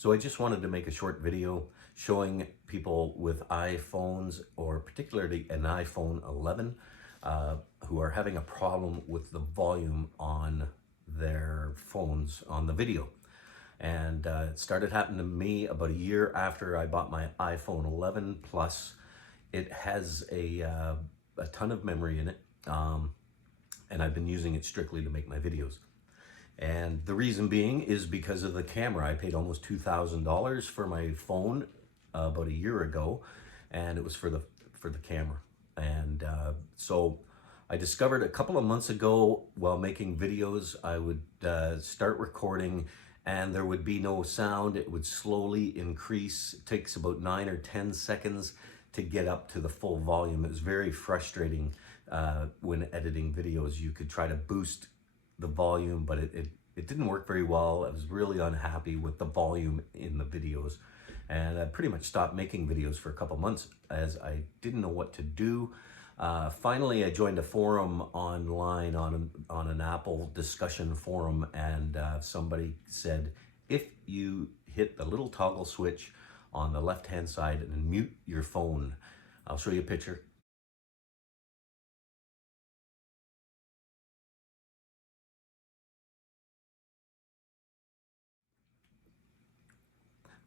So I just wanted to make a short video showing people with iPhones, or particularly an iPhone 11, who are having a problem with the volume on their phones on the video. And it started happening to me about a year after I bought my iPhone 11 Plus. It has a ton of memory in it, and I've been using it strictly to make my videos. And the reason being is because of the camera. I paid almost $2,000 for my phone about a year ago, and it was for the camera. And so I discovered a couple of months ago, while making videos, I would start recording and there would be no sound. It would slowly increase. It takes about 9 or 10 seconds to get up to the full volume. It was very frustrating when editing videos. You could try to boost the volume, but it didn't work very well. I was really unhappy with the volume in the videos, and I pretty much stopped making videos for a couple months as I didn't know what to do. Finally, I joined a forum online on an Apple discussion forum, and somebody said, if you hit the little toggle switch on the left-hand side and mute your phone, I'll show you a picture.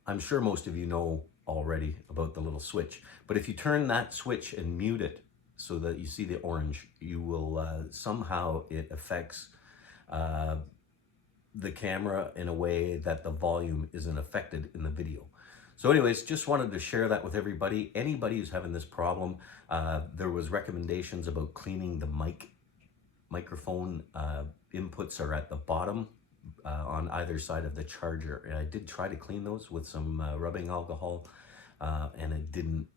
I'm sure most of you know already about the little switch, but if you turn that switch and mute it so that you see the orange, you will somehow it affects the camera in a way that the volume isn't affected in the video. So anyways, just wanted to share that with everybody. Anybody who's having this problem, there was recommendations about cleaning the microphone inputs are at the bottom on either side of the charger, and I did try to clean those with some rubbing alcohol, and it didn't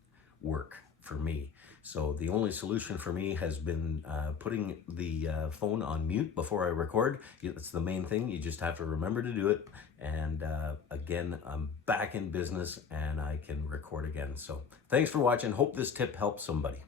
work for me. So the only solution for me has been putting the phone on mute before I record. That's the main thing. You just have to remember to do it. And again, I'm back in business and I can record again. So thanks for watching. Hope this tip helps somebody.